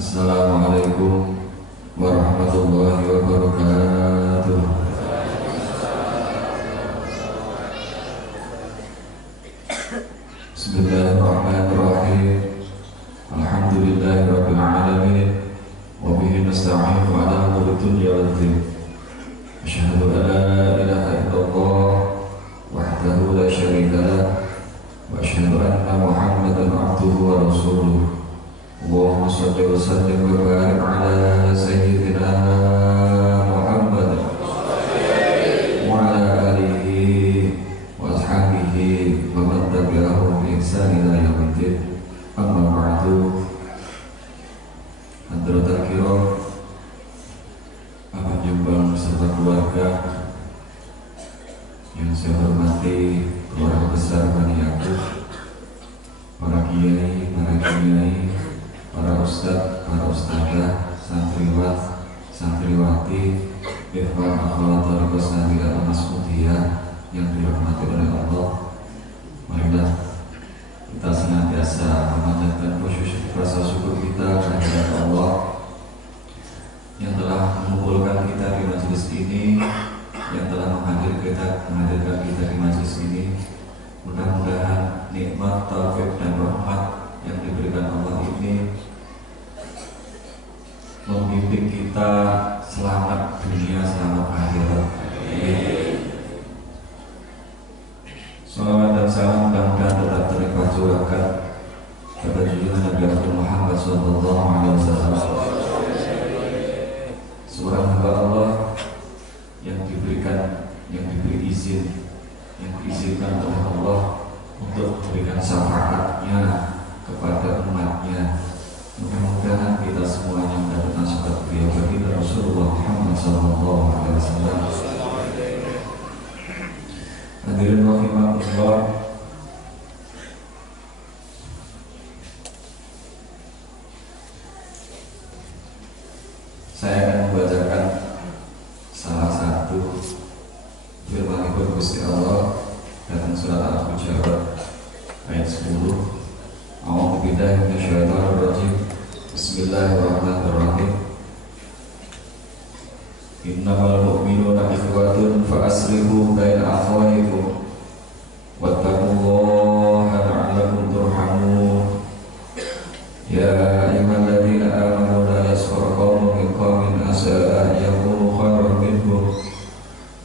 Assalamualaikum warahmatullahi wabarakatuh. Bismillahirrahmanirrahim. Alhamdulillahirabbil alamin. Wa bihi nasta'inu ala umuri dunya waddin. Asyhadu an la ilaha illallah wahdahu la syarika lah wa asyhadu anna Muhammadan abduhu wa rasuluh. Allahumma shalli wa sallim wa barik ala sayyidina Muhammad wa ala alihi wa ashabihi wa man tabi'ahum bi ihsan ila yaumiddin. Amma ba'du. Hadratul kiram, Bapak Jumbang serta keluarga yang saya hormati, keluarga besar Bani Yakub, para kiai, para ustadz, para ustadzah, santriwat, santriwati, ikhwan akhwat tariqah sanadiyah al-mas'udiyah yang dirahmati oleh Allah. Marilah kita senantiasa memanjatkan rasa syukur kita kehadirat Allah yang telah mengumpulkan kita di majelis ini, yang telah menghadirkan kita di majelis ini. Mudah-mudahan nikmat, taufik dan rahmat yang diberikan Allah ini membimbing kita selamat dunia, selamat akhirat. Salawat dan salam mudah-mudahan tetap tercurahkan kepada junjungan Nabi Muhammad SAW, seorang hamba Allah yang diberi izin, yang diizinkan oleh Allah untuk memberikan syafaatnya kepada umatnya. Mudah-mudahan kita semuanya mendapatkan syafaat beliau baginda Rasulullah Muhammad SAW. Hadirin rahimahullah, saya akan membacakan salah satu firman Gusti Allah dalam surat Al-Hujurat ayat 10. A'udzu billahi minasyaitonir rajim. Bismillahirrahmanirrahim. Innamal mu'minuna ikhwatun fa aslihu baina akhawaykum wattaqullaha la'allakum turhamun. Ya ayyuhalladzina amanu la yaskhar qaumun min qaumin asa an yakunu khairan minhum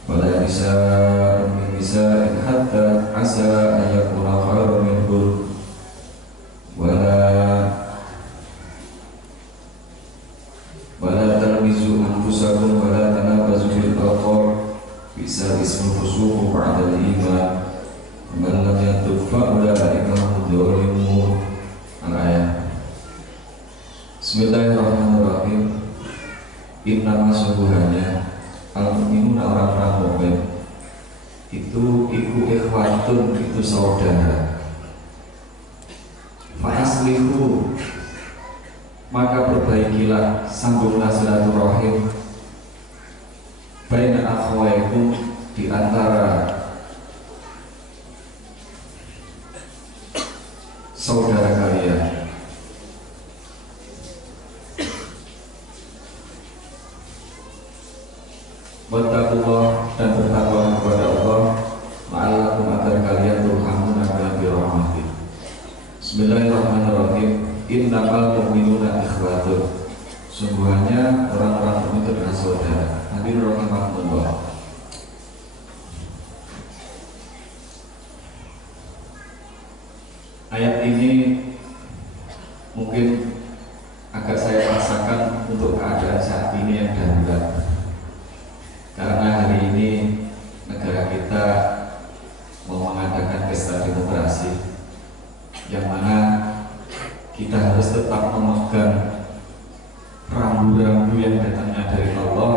wa la nisa'un min nisa'in hatta asa an yakuna khairan minhum wala talmizu anfusakum wala tanabazu bil alqab bisa ismul fusuq ba'da al-iman man lam yatub fa ulaika hum dzalimun. Al-ayat. Bismillahirrahmanirrahim. Innama sungguhnya al-mu'minuna orang-orang mukmin itu ikhwatun, itu saudara. Fa'aslihu, maka perbaikilah, sambunglah silaturahim, baina akhwaikum, di antara saudara kalian. Wattaqullah, dan bertakwa kepada Allah, la'allakum, agar kalian turhamun, akan dirahmati. Bismillahirrahmanirrahim. Innamal mu'minuna ikhwatun, sungguhnya orang-orang mukmin itu adalah saudara. Hadirin rahimahumullah. Ayat ini mungkin agak saya rasakan untuk keadaan saat ini yang darurat. Karena hari ini negara kita mau mengadakan pesta demokrasi, yang mana kita harus tetap memegang rambu-rambu yang datangnya dari Allah,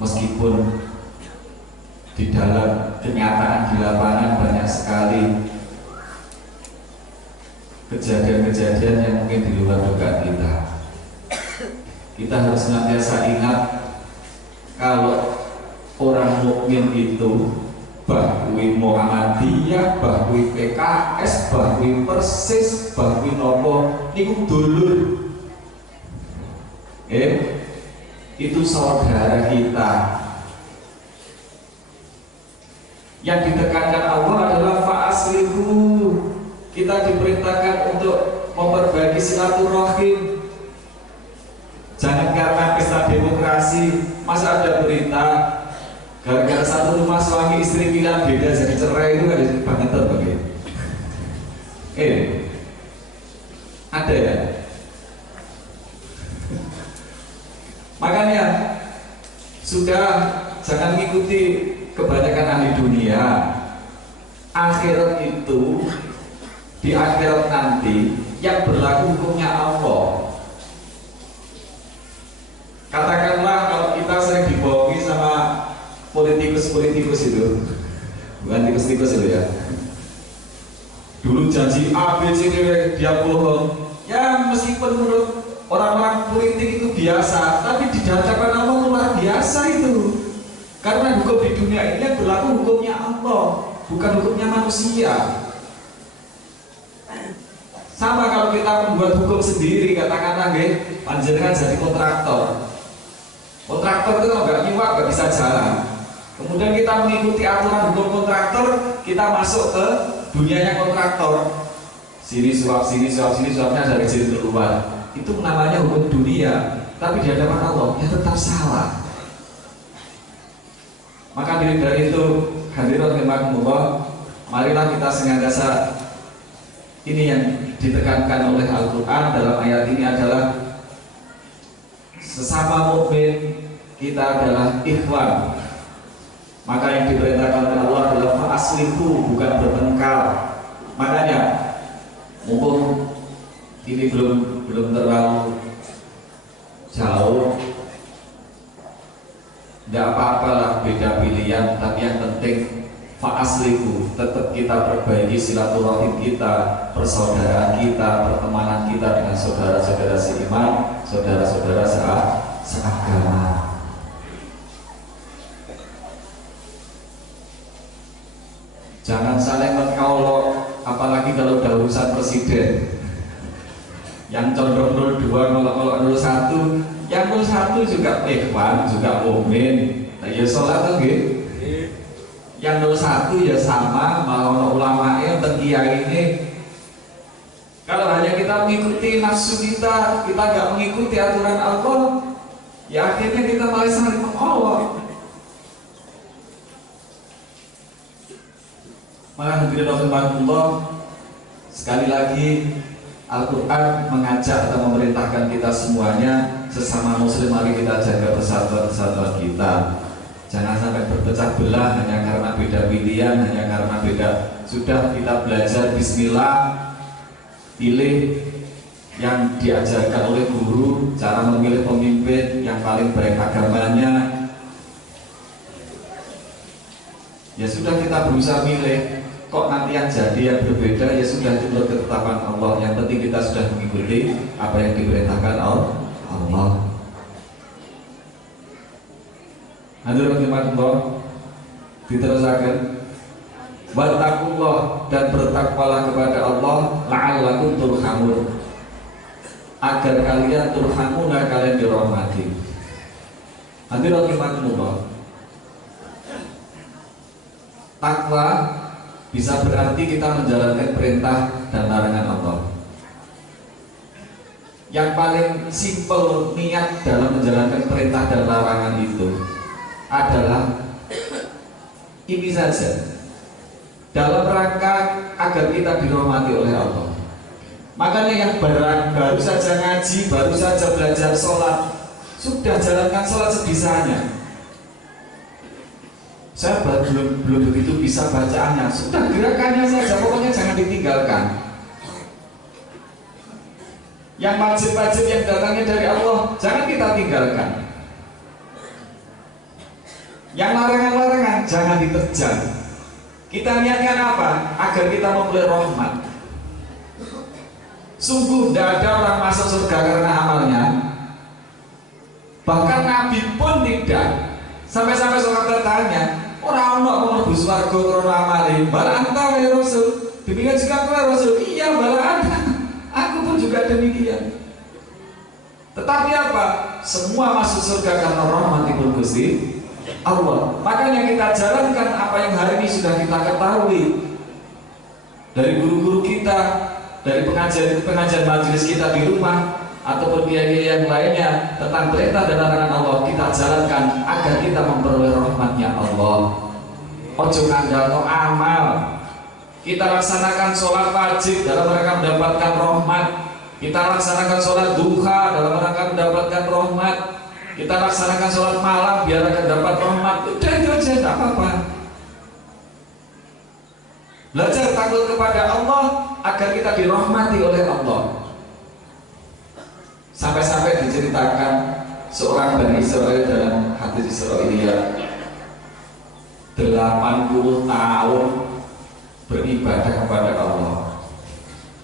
meskipun di dalam kenyataan di lapangan banyak sekali kejadian-kejadian yang mungkin di luar dugaan kita. Kita harus senantiasa ingat kalau orang mukmin itu bahwi Muhammadiyah, bahwi PKS, bahwi Persis, bahwi nopo niku dulur. Itu saudara kita. Yang ditekankan Allah adalah fa'aslihu. Kita diperintahkan untuk memperbaiki silaturahim. Jangan karena pesta demokrasi, masa ada berita gara-gara satu rumah suami istri bilang beda jadi cerai, itu ada banget begitu. Ada ya. Makanya sudah jangan mengikuti kebanyakan ahli dunia. Akhirat itu, di akhirat nanti yang berlaku hukumnya Allah. Katakanlah kalau kita sering dibohongi sama politikus-politikus itu, bukan tikus-tikus itu ya. Dulu janji A, B, C, D, dia bohong. Ya meskipun menurut orang-orang politik itu biasa, tapi di hadapan Allah luar biasa itu. Karena hukum di dunia ini yang berlaku hukumnya Allah, bukan hukumnya manusia. Sama kalau kita membuat hukum sendiri, katakanlah panjenengan jadi kontraktor. Kontraktor itu kalau nggak nyiwak nggak bisa jalan. Kemudian kita mengikuti aturan hukum kontraktor, kita masuk ke dunianya kontraktor. Sini suap, suapnya dari sini keluar. Itu namanya hukum dunia. Tapi di hadapan Allah ya tetap salah. Maka dari itu hadirin rahimakumullah, marilah kita senantiasa, ini yang ditekankan oleh Al-Quran dalam ayat ini adalah sesama mukmin kita adalah ikhwan. Maka yang diperintahkan oleh Allah adalah fa'aslihu, bukan bertengkar. Makanya mumpung ini belum terlalu jauh, tidak apa-apalah beda pilihan, tapi yang penting fa'aslihu, tetap kita perbaiki silaturahim kita, persaudaraan kita, pertemanan kita dengan saudara-saudara seiman, saudara-saudara seagama. Jangan saling mengolok, apalagi kalau udah urusan presiden. Yang condong 02 ngolok-ngolok 01, yang 01 juga ikhwan, juga mukmin. Nah, ya sholat kan gitu. Yang 01 ya sama, malah ulama yang kiai ini. Kalau hanya kita mengikuti nafsu kita nggak mengikuti aturan Allah, ya akhirnya kita malah saling mengolok. Maka hadirin rahimakumullah, sekali lagi Al-Quran mengajak atau memerintahkan kita semuanya, sesama muslim mari kita jaga persatuan kita. Jangan sampai berpecah belah hanya karena beda pilihan, hanya karena beda. Sudah kita belajar bismillah, pilih yang diajarkan oleh guru, cara memilih pemimpin yang paling baik agamanya. Ya sudah, kita berusaha milih. Kok nanti yang jadi yang berbeda, ya sudah, itu ketetapan Allah. Yang penting kita sudah mengikuti apa yang diperintahkan Allah. Hadirin rahimakumullah, diterusakan, wattaqullah, dan bertakwalah kepada Allah, la'allakum turhamun, agar kalian turhamuna, kalian dirahmati. Hadirin rahimakumullah, takwa bisa berarti kita menjalankan perintah dan larangan Allah. Yang paling simpel niat dalam menjalankan perintah dan larangan itu adalah ini saja, dalam rangka agar kita dirahmati oleh Allah. Makanya yang baru saja ngaji, baru saja belajar sholat, sudah jalankan sholat sebisanya. Saya belum begitu bisa bacaannya, sudah gerakannya saja, pokoknya jangan ditinggalkan. Yang wajib-wajib yang datangnya dari Allah jangan kita tinggalkan. Yang larangan-larangan jangan diterjang. Kita niatkan apa? Agar kita memperoleh rahmat. Sungguh tidak ada orang masuk surga karena amalnya. Bahkan Nabi pun tidak. Sampai-sampai sahabat bertanya, orang ono mau mlebu swarga karena amale. Bala anta ya Rasul. Demikian juga kau Rasul. Iya bala anta. Aku pun juga demikian. Tetapi apa? Semua masuk surga karena rahmatipun Gusti Allah. Makanya kita jalankan apa yang hari ini sudah kita ketahui dari guru-guru kita, dari pengajian majelis kita di rumah ataupun kiai yang lainnya tentang perintah dan larangan Allah, kita jalankan agar kita memperoleh rahmatnya Allah. Ojo ngandalno amal. Kita laksanakan sholat wajib dalam rangka mendapatkan rahmat. Kita laksanakan sholat duha dalam rangka mendapatkan rahmat. Kita laksanakan sholat malam biar akan dapat rahmat. Udah itu aja, tidak apa-apa. Belajar takut kepada Allah agar kita dirahmati oleh Allah. Sampai-sampai diceritakan seorang Bani Israel dalam hadis Israiliyah 80 tahun beribadah kepada Allah,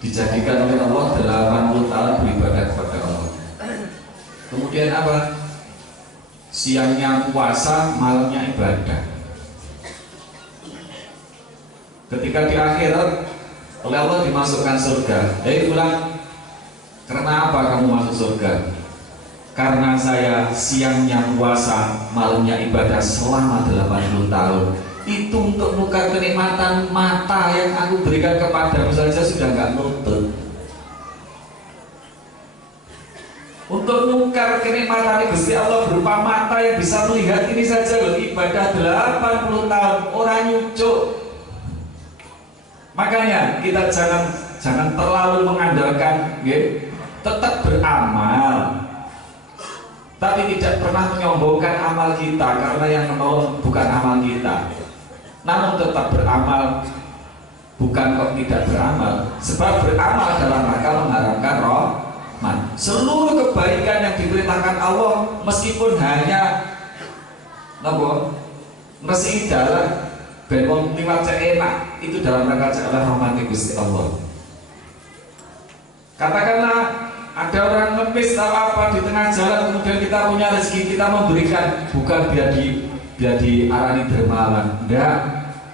dijadikan oleh Allah 80 tahun beribadah kepada Allah. Kemudian apa? Siangnya puasa, malamnya ibadah. Ketika di akhirat oleh Allah dimasukkan surga. Hei pulang, karena apa kamu masuk surga? Karena saya siangnya puasa, malamnya ibadah selama 80 tahun. Itu untuk menukar kenikmatan mata yang aku berikan kepadamu saja sudah nggak nutut. Untuk menukar kenikmatan Gusti Allah berupa mata yang bisa melihat ini saja loh, ibadah 80 tahun orang nyucuk. Makanya kita jangan terlalu mengandalkan, tetap beramal, tapi tidak pernah menyombongkan amal kita karena yang menolong bukan amal kita. Namun tetap beramal, bukan kok tidak beramal, sebab beramal dalam rangka mengharapkan rahmat. Seluruh kebaikan yang diperintahkan Allah, meskipun hanya masih dalam ben wong liwat enak, itu dalam rangka jalan rahmat Gusti Allah. Katakanlah ada orang ngemis atau apa di tengah jalan, kemudian kita punya rezeki, kita memberikan, bukan biar diarani dermawan, enggak,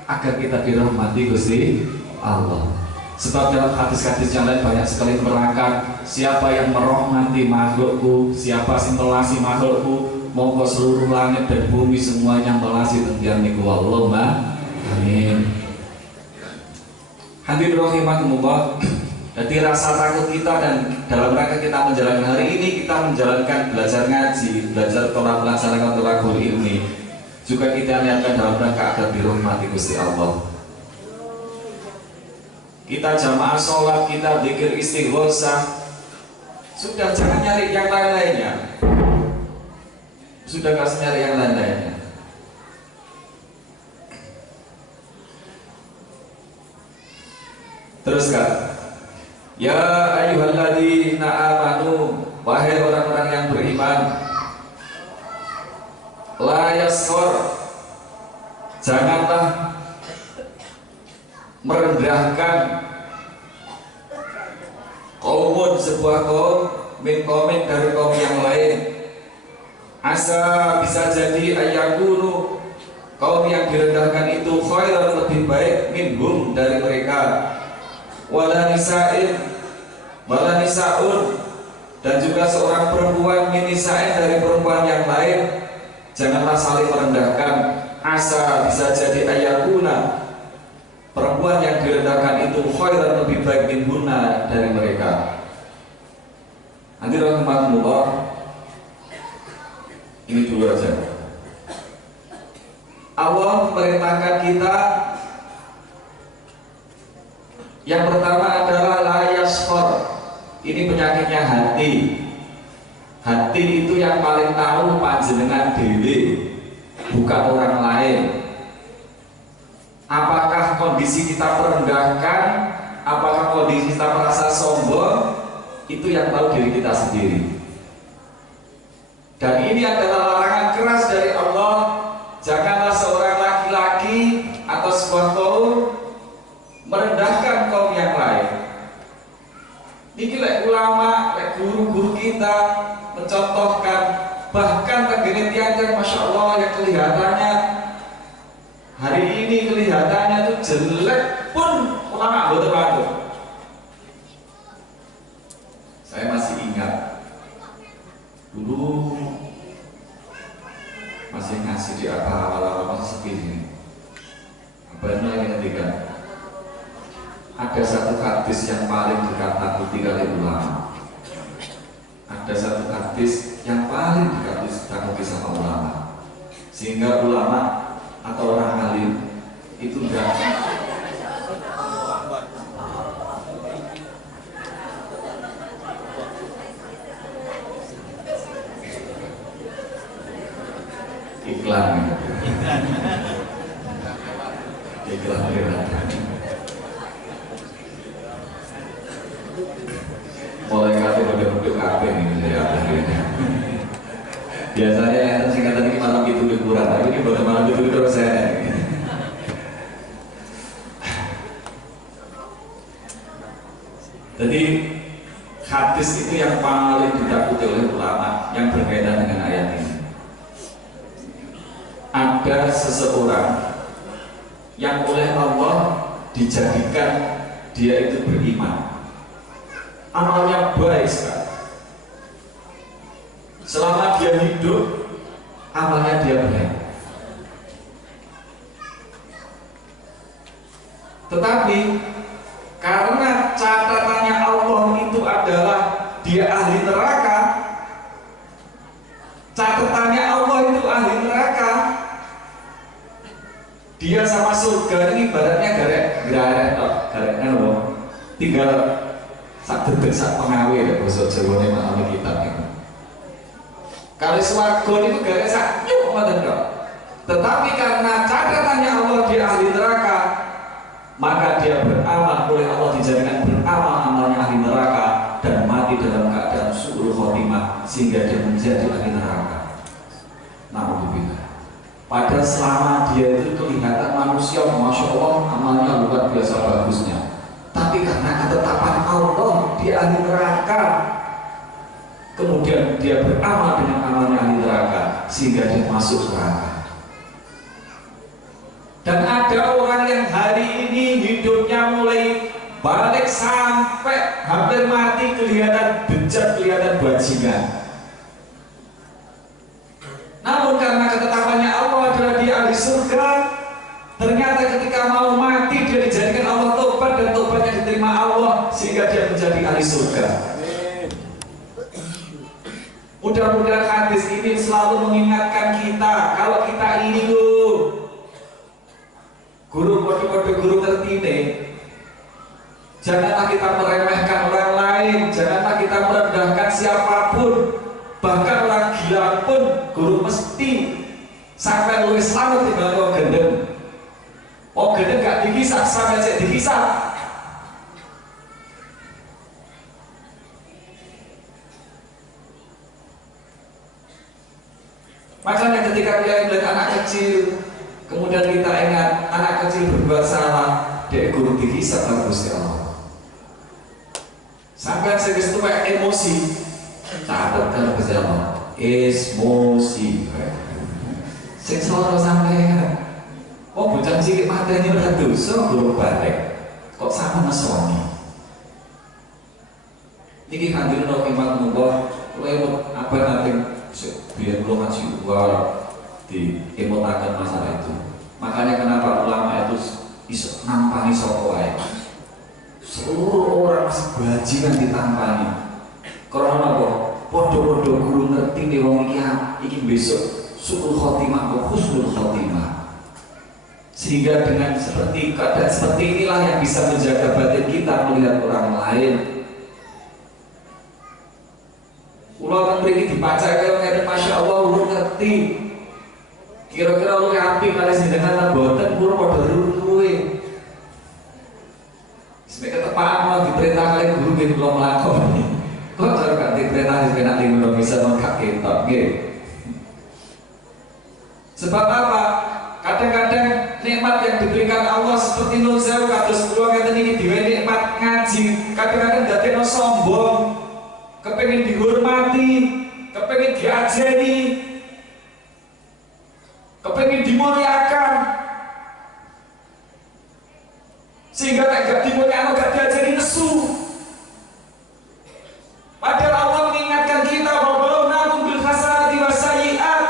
agar kita dirahmati Gusti Allah. Sebab dalam hadis-hadis yang lain banyak sekali menerangkan, siapa yang merahmati makhlukku, siapa yang melasi makhlukku, monggo seluruh langit dan bumi semuanya melasi tentian niku. Allahumma amin. Hadirin rahimakumullah. Jadi rasa takut kita dan dalam rangka kita menjalankan hari ini, kita menjalankan belajar ngaji, belajar Torah, melaksanakan tolakul ilmi, juga kita niatkan dalam rangka agar dirahmati Gusti Allah. Kita jamaah sholat, kita zikir istighosah, sudah jangan nyari yang lain-lainnya. Sudah kasih nyari yang lain-lainnya. Teruskan. Ya ayyuhalladzina amanu, wahai orang-orang yang beriman, la yaskhor, janganlah merendahkan qaumun, sebuah kaum, min qaumin, dari kaum yang lain. Asa, bisa jadi ayakunu, kaum yang direndahkan itu khairan, lebih baik, minhum, dari mereka. Wala nisa'in, wala nisa'un, dan juga seorang perempuan min nisa'in, dari perempuan yang lain. Janganlah saling merendahkan. Asa, bisa jadi ayakuna, perempuan yang direndahkan itu khairan, lebih baik, minhunna, dari mereka. Nanti rahmatullah, ini dulu aja. Allah memerintahkan kita, yang pertama adalah la yaskhor, Ini penyakitnya hati. Hati itu yang paling tahu panjenengan dewe, bukan orang lain. Apakah kondisi kita merendahkan, apakah kondisi kita merasa sombong, itu yang tahu diri kita sendiri. Dan ini adalah larangan keras dari Allah. Janganlah seorang laki-laki atau sebuah kaum merendahkan kaum yang lain. Niki lek ulama, lek guru-guru kita mencontohkan, bahkan tegene tiang-tiang Masya Allah yang kelihatannya hari ini kelihatannya itu jelek pun ulama betul-betul. Saya masih ingat dulu masih ngasih di awal-awal masih sepi ini. Apa yang lagi ketiga? Ada satu hadis yang paling dikatakuti oleh ulama. Ada satu hadis yang paling dikatakuti sama ulama, sehingga ulama atau orang alim itu enggak iklan mulai kata udah kafe nih saya akhirnya. Biasanya yang singkatan ini malam itu lebih kurang, tapi ini baru malam itu terus saya. Jadi hadis itu yang paling ditakuti oleh ulama yang berkaitan dengan ayat ini. Ada seseorang yang oleh Allah dijadikan dia itu beriman, amalnya baik sekali. Selama dia hidup, amalnya dia baik. Tetapi karena catatannya Allah itu adalah dia ahli neraka, catatannya Allah itu ahli neraka, dia sama surga ini ibaratnya garek tinggal sak detik sak pengawe ya bosok Jawa malam kitab ini. Kalau swarga itu garek sak nyuk ngoten kok. Tetapi karena catatannya Allah dia ahli neraka, maka dia beramal oleh Allah dijadikan beramal amalnya ahli neraka dan mati dalam keadaan su'ul khotimah sehingga dia menjadi ahli neraka. Naudzubillah. Padahal selama dia itu kelihatan manusia, Masya Allah amalnya luar biasa bagusnya, tapi karena ketetapan Allah dia ahli neraka, kemudian dia beramal dengan amalnya ahli neraka sehingga dia masuk neraka. Dan ada orang yang hari ini hidupnya mulai balik sampai hampir mati kelihatan bejat, kelihatan bajingan. Namun karena ketetapannya Allah adalah dia ahli surga, ternyata ketika mau mati dia dijadikan Allah tobat dan tobatnya diterima Allah sehingga dia menjadi ahli surga. Mudah-mudahan hadis ini selalu mengingatkan kita kalau kita ini guru kode-kode guru tertine, janganlah kita meremehkan orang lain, janganlah kita merendahkan siapapun, bahkan orang gila pun guru mesti sampai nulis selamat di bawah gendeng. Oh gendeng gak dikisah, sampai cek dikisah. Makanya ketika kita melihat anak kecil, kemudian kita ingat anak kecil berbuat salah, dia guru dihisab bagus ya Allah. Sampai saya kestuai emosi, catat kan bersama emosi. Seksual sampai oh bocah cilik matanya udah dosa guru balik, kok sama mesoni. Niki kandirin no iman munggo, lewat apa nanti biar belum ngaji luar di emotakan masalah itu. Makanya kenapa ulama itu iso nampani sapa wae. Seluruh orang bajingan ditampani. Karena apa? Podo-podo guru ngerti nih wong iki besok su'ul khotimah atau husnul khotimah. Sehingga dengan seperti keadaan seperti inilah yang bisa menjaga batin kita melihat orang lain. Kula kan mriki dipacake ngene Masya Allah urung ngerti. Kira-kira luwih apik kali jenengan lan boten kula padha luwe. Sebagai ketepaan mau diperintah kali guru nggih kula mlakoni. Kok cara gak diperintah sebenarnya nanti bisa mengkak ketok nggih. Sebab apa? Kadang-kadang nikmat yang diberikan Allah seperti nun sewu kados kula ngeten iki dhewe nikmat ngaji, kadang-kadang dadekno sombong, kepengin dihormati, kepengin diajeni, kepengin dimuliakan. Sehingga gak dimuliakan, gak diajeni nesu. Padahal Allah mengingatkan kita bahwa nakum bil hasanati wasayyi'at.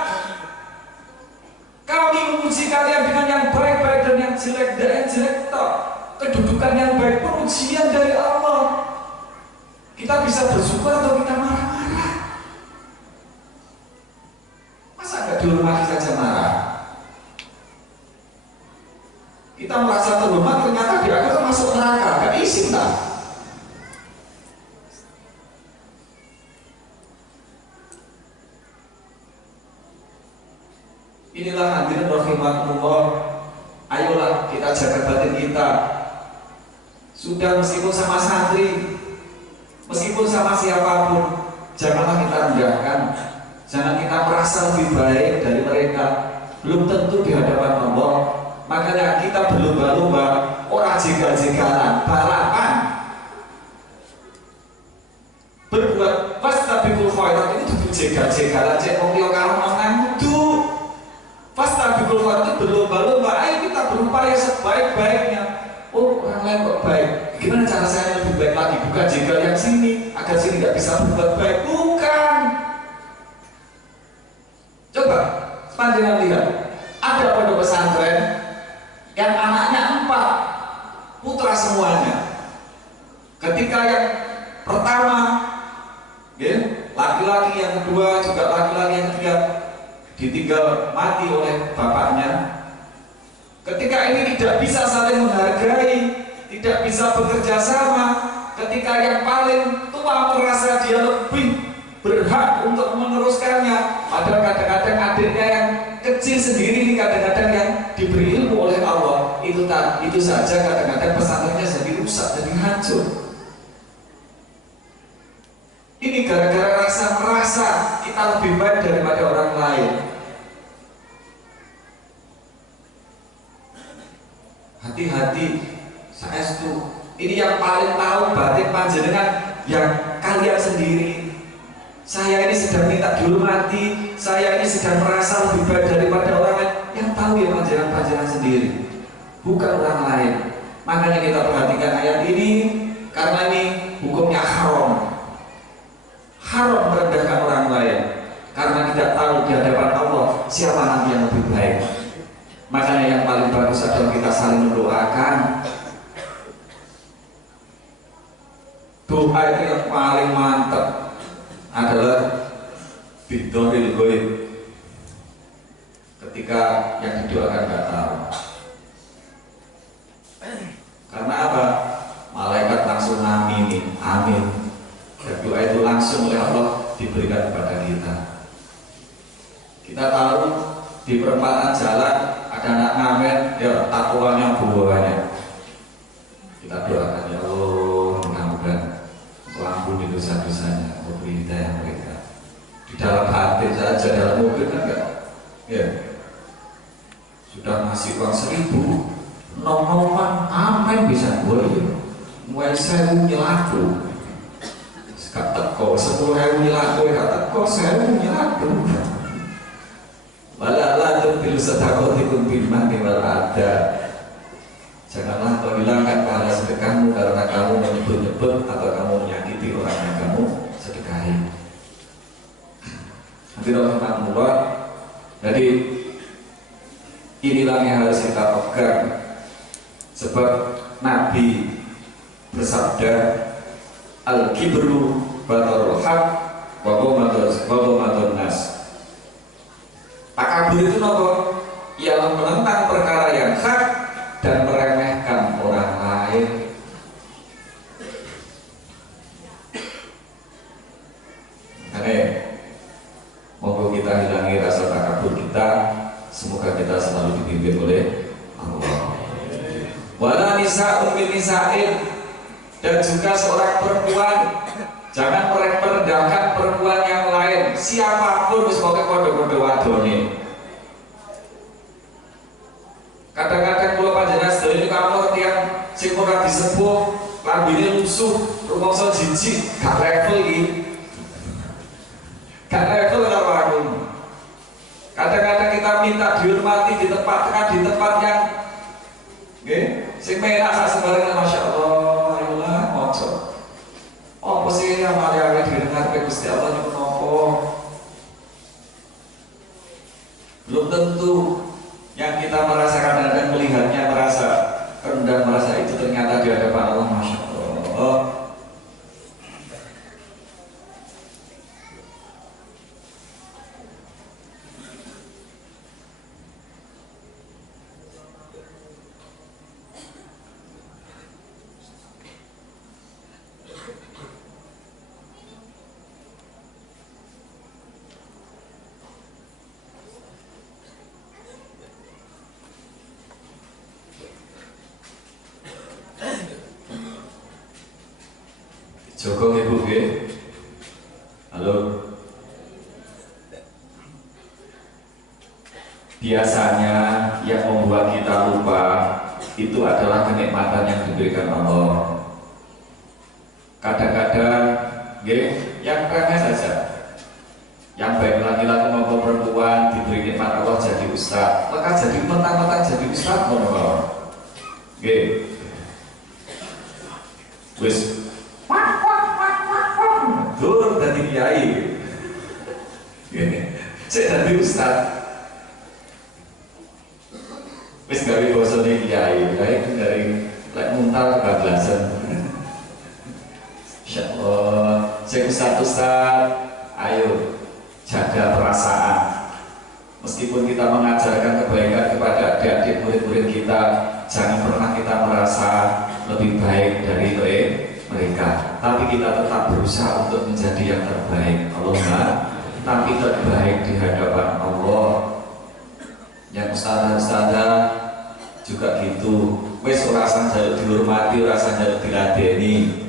Kami memuji kalian dengan yang baik-baik dan yang jelek, dan yang jelek toh. Kedudukan yang baik pun ujian dari Allah. Kita bisa bersyukur atau kita marah-marah? Masa nggak dihormati saja marah? Kita merasa terhormat, ternyata di akhir masuk neraka, gak izin tak? Inilah hadirin rahimakumullah. Ayolah kita jaga batin kita. Sudah meskipun sama santri, meskipun sama siapapun, janganlah kita rendahkan. Jangan kita merasa lebih baik dari mereka. Belum tentu di hadapan Allah. Makanya kita berlomba-lomba, orang jegal-jegalan, balapan, berbuat fastabiqul khairat. Ini juga jegal-jegalan, cek wong liya karo menang itu. Fastabiqul khairat itu berlomba-lomba. Ayo kita berupaya sebaik-baiknya. Oh, orang lain kok baik, gimana cara saya lebih baik lagi? Bukan jegal yang sini agar sini nggak bisa berbuat baik. Bukan. Coba panjenengan lihat, ada pondok pesantren yang anaknya 4 putra semuanya. Ketika yang pertama laki-laki, yang kedua juga laki-laki, yang ketiga ditinggal mati oleh bapaknya. Ketika ini tidak bisa saling menghargai, tidak bisa bekerja sama, ketika yang paling tua merasa dia lebih berhak untuk meneruskannya, padahal kadang-kadang adiknya yang kecil sendiri ini kadang-kadang yang diberi ilmu oleh Allah, itu saja kadang-kadang pesantrennya jadi rusak, jadi hancur. Ini gara-gara rasa merasa kita lebih baik daripada orang lain. Hati-hati, saestu. Ini yang paling tahu batin panjenengan yang kalian sendiri. Saya ini sedang minta dihormati, saya ini sedang merasa lebih baik daripada orang lain. Yang tahu ya panjenengan sendiri, bukan orang lain. Makanya kita perhatikan ayat ini, karena ini hukumnya haram. Haram merendahkan orang lain, karena tidak tahu di hadapan Allah siapa nanti yang lebih baik. Makanya yang paling bagus adalah kita saling mendoakan. Doa itu yang paling mantap adalah bidoril goib. Ketika yang didoakan nggak tahu. Karena apa? Malaikat langsung aminin, amin. Dan doa itu langsung oleh Allah diberikan kepada kita. Kita tahu di perempatan jalan ada anak ngamen, ya takwanya buahnya. Kita doakan ya Allah, mudah-mudahan ampuni dosa-dosanya, beri hidayah mereka. Di dalam hati saja, dalam mobil kan enggak, ya sudah ngasih uang 1.000, nom-noman amen bisa gue ya. Mulai 1.000 nyelaku, sekat teko 10.000 nyelaku, ya teko 1.000 nyelaku. Wala tubtilu sadaqatikum bil manni wal adha. Janganlah kau hilangkan pahala sedekahmu karena kamu menyebut-nyebut atau kamu menyakiti orang yang kamu sedekahi. Hadirin rahimakumullah. Jadi inilah yang harus kita pegang. Sebab Nabi bersabda, al-kibru batarul haq wa ghamadun nas. Takabur itu nopo? Ialah menentang perkara yang hak dan meremehkan orang lain. Makanya kita hilangi rasa takabur kita. Semoga kita selalu dipimpin oleh Allah. Wala nisa'un min nisa'in, dan juga seorang perempuan jangan merendahkan perempuan yang lain, siapapun sebagai kode-kode wadone. Kadang-kadang kalau panjenengan sedaya ini kamu yang sing ora disepuh, lambene lusuh, rumangsa jijik, gak level iki. Gak level karo aku. Kadang-kadang kita minta dihormati, ditempatkan di tempat yang sing menak sak sembarangan, Masya Allah, ayolah moco. Apa sih yang mari-mari didengar ke Gusti Allah niku napa? Belum tentu yang kita merasakan dan melihatnya merasa rendah, merasa itu ternyata di hadapan Allah, Masya Allah. Joko ibu ke, halo. Biasanya yang membuat kita lupa itu adalah kenikmatan yang diberikan Allah. Kadang-kadang, yang remeh saja, yang baik laki-laki maupun perempuan diberi nikmat Allah jadi ustaz, maka jadi mentang-mentang jadi ustaz mohon. Wis. Dur dari kiai, saya dari ustad, wis gawe bosone kiai, dari muntah kebablasan. Insya Allah, saya ustad, ayo jaga perasaan. Meskipun kita mengajarkan kebaikan kepada adik-adik murid-murid kita, jangan pernah kita merasa lebih baik dari mereka, tapi kita tetap berusaha untuk menjadi yang terbaik. Allah, tapi terbaik di hadapan Allah. Yang ustadzah juga gitu, wes rasa jaluk dihormati, rasa jaluk diladeni.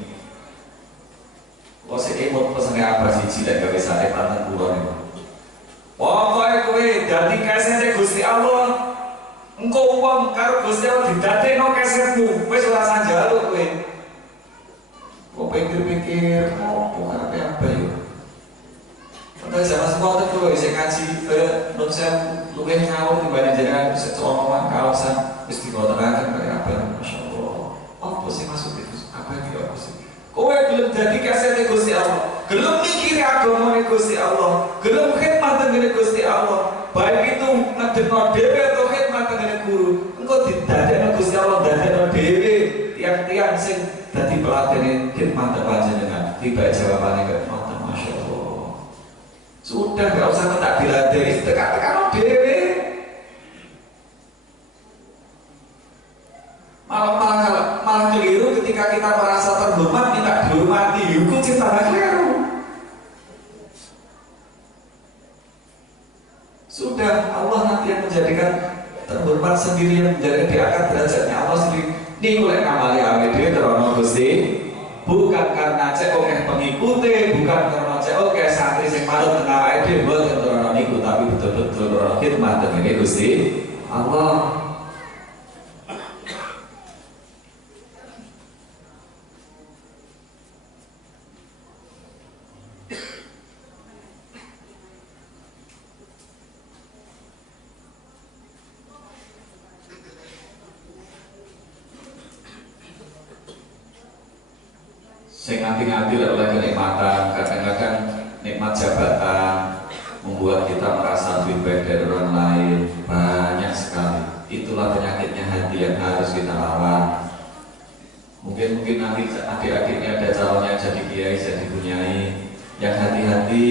Kok sih emot pesennya apa sih dan gak bisa etan kulon itu. Pokoknya kowe dadi kasih Gusti Allah, engkau uang karo Gusti Allah didadekno kesetmu, wes rasa jaluk kowe. Kok pikir-pikir, bukan apa ya? Padahal zaman sekolah itu bisa ngaji, non saya luwih ngawur dibanding jenengan secolongan kawasan istiqomah kayak apa? Masya Allah. Apa sih maksud itu? Apa yang tidak sih? Kowe belum jadi kasih Gusti Allah, belum mikir agama Gusti Allah, belum khidmat dengan Gusti Allah. Baik itu ngedekno dhewe atau khidmat dengan guru, engkau didadekno Gusti Allah, dadekno dhewe tiang-tiang sing dadi pelatih khidmat panjenengan. Tiba jawabannya ke nonton, Masya Allah. Sudah gak usah tak diladeni, tekan-tekan dhewe. Malah keliru ketika kita merasa terhormat, minta dihormati, hukum cinta keliru. Sudah, Allah nanti yang menjadikan terhormat sendiri, yang menjadikan diangkat derajatnya Allah sendiri. Ini mulai ngamali awet terono Gusti, bukan karena cek oleh pengikuti, bukan karena cek oleh santri sing manut tengah awet dhewe, bukan terono niku, tapi betul-betul terono khidmat dengan Gusti Allah. Saya nganti-nganti oleh kenikmatan, kadang-kadang nikmat jabatan membuat kita merasa lebih baik dari orang lain, banyak sekali. Itulah penyakitnya hati yang harus kita lawan. Mungkin nanti adik-adiknya ada calonnya jadi kiai, jadi bunyai, yang hati-hati.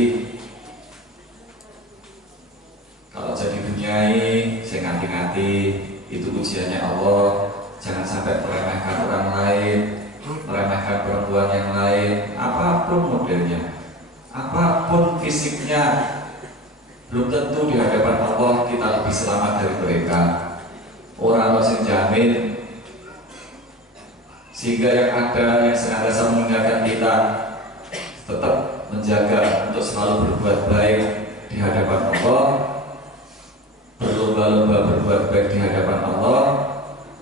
Kalau jadi bunyai, saya nganti-nganti, itu ujiannya Allah. Jangan sampai meremehkan orang lain, meremehkan perempuan yang lain, apapun modelnya, apapun fisiknya. belum tentu di hadapan Allah kita lebih selamat dari mereka. Orang masih jamin, sehingga yang ada yang senantiasa mengingatkan kita tetap menjaga untuk selalu berbuat baik di hadapan Allah, berlomba-lomba berbuat baik di hadapan Allah,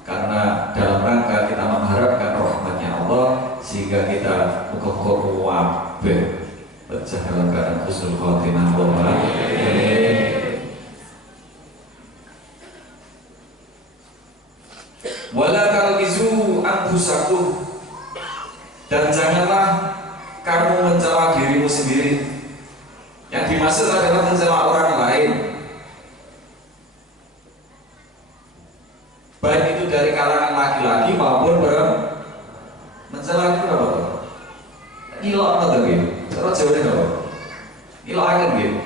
karena dalam rangka kita mengharapkan rahmatnya Allah, sehingga kita muka-muka wabeh pecah dalam keadaan husnul khotimah. Wala talmizu anfusakum, dan janganlah kamu mencela dirimu sendiri. Yang dimaksud adalah mencela orang lain, baik itu dari kalangan laki-laki maupun perempuan. Mencela itu apa? Ilok apa tadi? Terus jawabnya apa? Ilok akan gitu.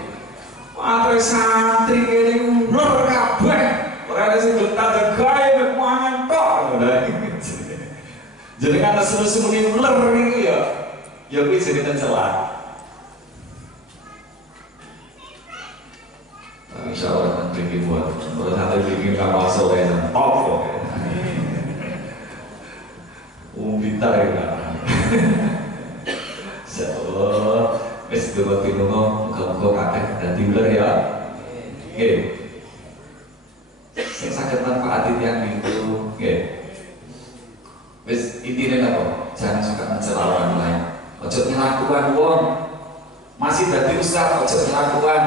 Wah, santri ini ular kabeh. Orang ada sing tanda gawe mangan tok. Jadi kan seluruh muni ular niku ya kuwi jenenge mencela. Insyaallah nanti bikin buat santri bikin kapal sore dan top. Pintar ya kan. Insyaallah wis dua pinungo muga-muga kabeh dadi ular ya. Nggih. Sing saged manfaati tiyang niku nggih. Wis intine apa? Jangan suka mencela orang lain. Ojo ngelakuan wong. Masih dadi ustaz ojo ngelakuan.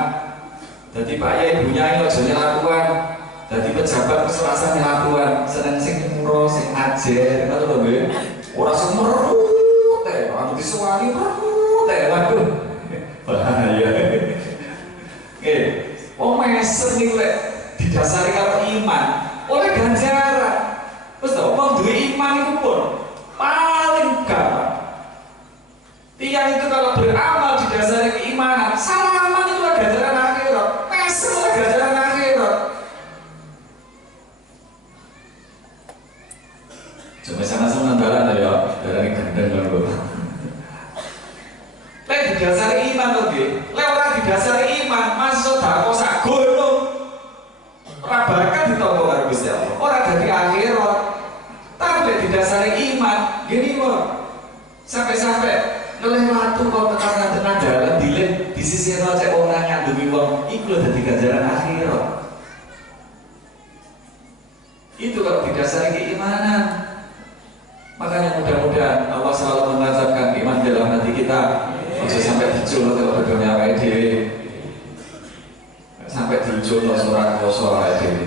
Dadi Pak Yai Bu Nyai ojo ngelakuan. Dadi pejabat wis rasa ngelakuan. Seneng sing muro sing ajer ngono lho nggih. Ora sing merut anu disuwani merut waduh. Bahaya. Nggih. Wong mesem niku lek didasari karo iman oleh ganjaran. Wis to, wong duwe iman itu pun paling gampang. Tiang itu kalau beramal didasari keimanan, salaman itu adalah ganjaran akhirat, mesem adalah ganjaran akhirat. Cuma sana sementara ya, dari gendeng kan bro. Lek didasari iman tuh gitu, lek orang didasari iman, masuk dako sak gunung. Ora baraka ditampa karo Gusti Allah. Ora dadi akhirat. Tapi didasari iman, gini kok. Sampai-sampai ngelih watu kok tekan tengah dalan dilih di sisi cek orang ngandumi wong, iku lho dadi ganjaran akhirat. Itu kalau didasari keimanan. Makanya mudah-mudahan Allah selalu menanamkan iman dalam hati kita. Ojo sampai diculuk kalau berdoanya awake dhewe. Sampai diculuk surat koso awake dhewe.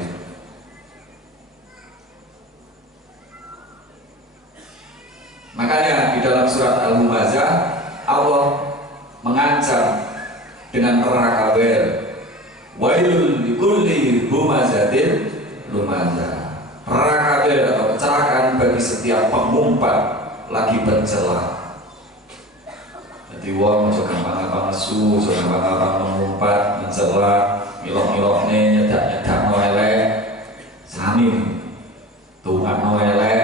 Makanya di dalam surat Al-Humazah Allah mengancam dengan neraka wel. Wailul likulli humazatin lumazah. Neraka wel atau kecelakaan bagi setiap pengumpat lagi bercela. Jadi wong aja gampang-gampang nesu, aja gampang-gampang mengumpat, mencela, milok-milokne, nyedak-nyedakno elek. Sami tungakno elek.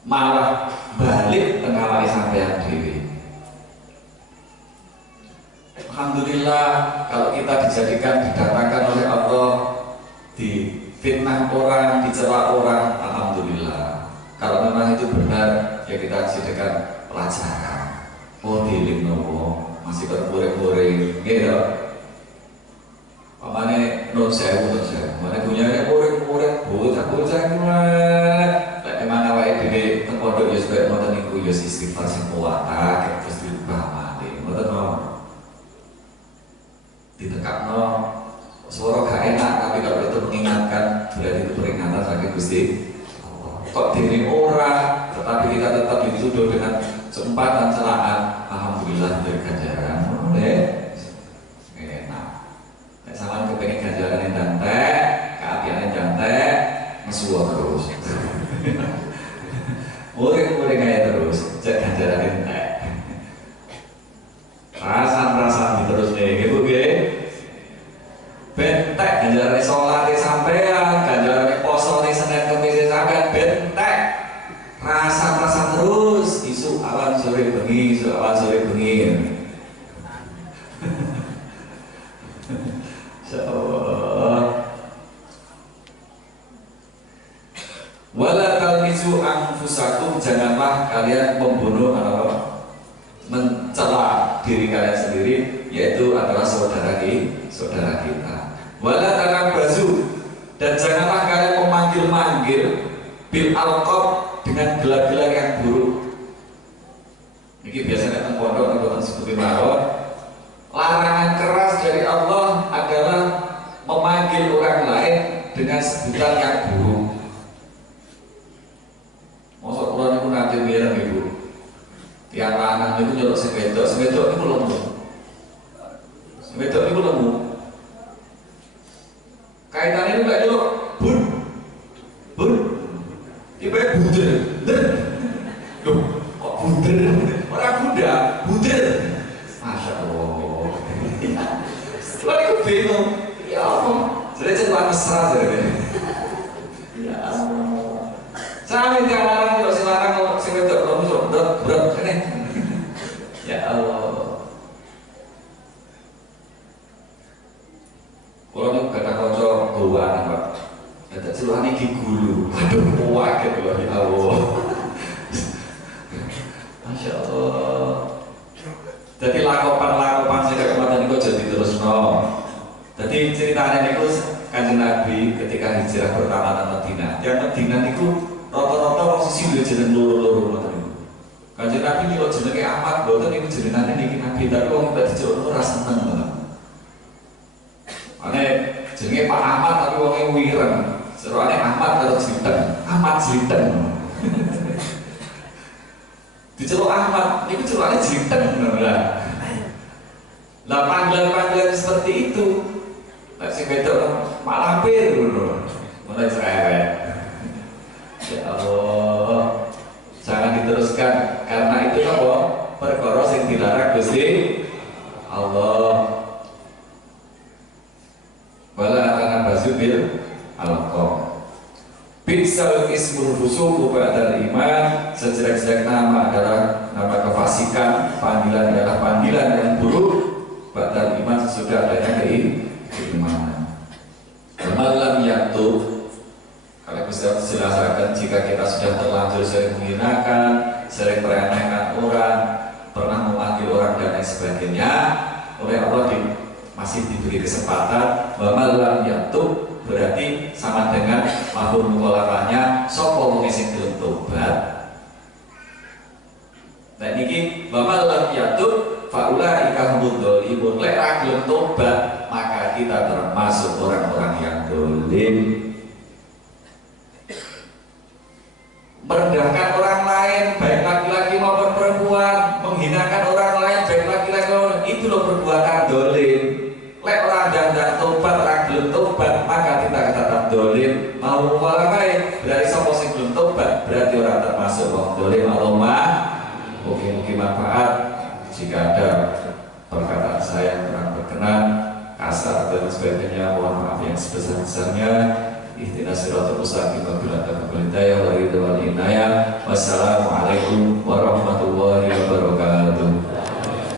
Malah balik tengah sampean dhewe. Alhamdulillah kalau kita dijadikan didatangkan oleh Allah, difitnah orang, dicela orang, alhamdulillah. Kalau memang itu benar, ya kita jadikan pelajaran. Oh dilingno wong masih berpure-pure, gitu. Pamane nun sewu, mana punya pure-pure, bocah-bocah gimana? Emang awake dhewe teng pondok ya supaya ngoten niku ya istighfar sing kuat terus dirubah mati. Ngoten mau. Ditekakno suara gak enak tapi kalau itu mengingatkan berarti itu peringatan saking Gusti Allah. Kok dene ora tetapi kita tetap dituduh dengan kesempatan celaan, alhamdulillah dari ganjaran. Boleh. Enak. Nek sampean kepengin ganjaran entek, keapiane entek, mesuwo terus. Boleh kayak terus, cek ganjaran entek. Rasan terus nih, gitu ge. Bentek ganjaran sholat sampean, ganjaran poso nih Senin Kamis sampean bentek. Rasan terus, isu awan sore bengi. kalian membunuh atau mencela diri kalian sendiri, yaitu adalah saudara kita. Wala tanabazu, dan janganlah kalian memanggil-manggil bil alqab, dengan gelar-gelar yang buruk. Ini biasanya tentang pondok atau seperti mawon. Larangan keras dari Allah adalah memanggil orang lain dengan sebutan yang buruk. Masa Quran itu nanti mireng ibu. Tiang lanang itu nyelok sepedok itu lemu. Sepedok itu lemu. Kaitannya itu nggak nyelok bun. Tiba-tiba buder. Loh, kok buder? Orang Buddha, buder. Masya Allah. Lalu aku bingung. Ya Allah, jadi cepat mesra saja. Ya Allah. Sampai tiang larang kalau si larang kalau si wedok kalau musuh berat ini. Ya Allah. Kalau ini kata kocok keluar Pak. Kata celuhan ini gulu. Aduh, waket loh ya Allah. Masya Allah. Jadi lakopan saya kemarin itu jadi terus Jadi ceritanya itu Kanjeng Nabi ketika hijrah pertama ke Madinah. Yang Madinah itu rata-rata orang sisi udah jeneng loro-loro ngoten niku. Kanjeng Nabi niku jenenge Ahmad, mboten niku jenengane niki Nabi, tapi wong tak diceluk ora seneng ngoten. Ane jenenge Pak Ahmad tapi wonge wireng. Serane Ahmad karo Jliten, Ahmad Jliten. Diceluk Ahmad, niku celukane Jliten ngono lah. Lah panggilan-panggilan seperti itu lah sing wedok malah pir ngono. Mulai cerewet. Ya Allah, jangan diteruskan karena itu apa? Perkara sing dilarang Gusti Allah. Wala tanabazu bil alqab. Bisal ismul fusuq ba'dal iman, sejelek-jelek nama adalah nama kefasikan, panggilan adalah panggilan yang buruk ba'dal iman sesudah adanya keimanan. Malam yatub, kalau bisa jelaskan jika kita sudah terlanjur sering menghinakan, sering meremehkan orang, pernah memanggil orang dan lain sebagainya, oleh Allah masih diberi kesempatan. Malam yatub berarti sama dengan mafhum mukhalafahnya sapa wong sing gelem tobat. Nah niki malam yatub faulaika humud dzalimun, lek ra gelem tobat maka kita termasuk orang-orang yang dolim. Merendahkan orang lain baik laki-laki maupun perempuan, menghinakan orang lain baik laki-laki maupun, itu loh perbuatan dolim. Lek orang dan tobat, orang belum tobat maka kita tetap dolim. Mau malah baik berarti sapa sing belum tobat berarti orang termasuk orang dolim. Allahumma mungkin manfaat. Jika ada perkataan saya yang kurang berkenan, kasar dan sebagainya, mohon maaf yang sebesar-besarnya. Ihdinas siratal mustaqim wa bil hidayah wal hidayah. Wassalamualaikum warahmatullahi wabarakatuh.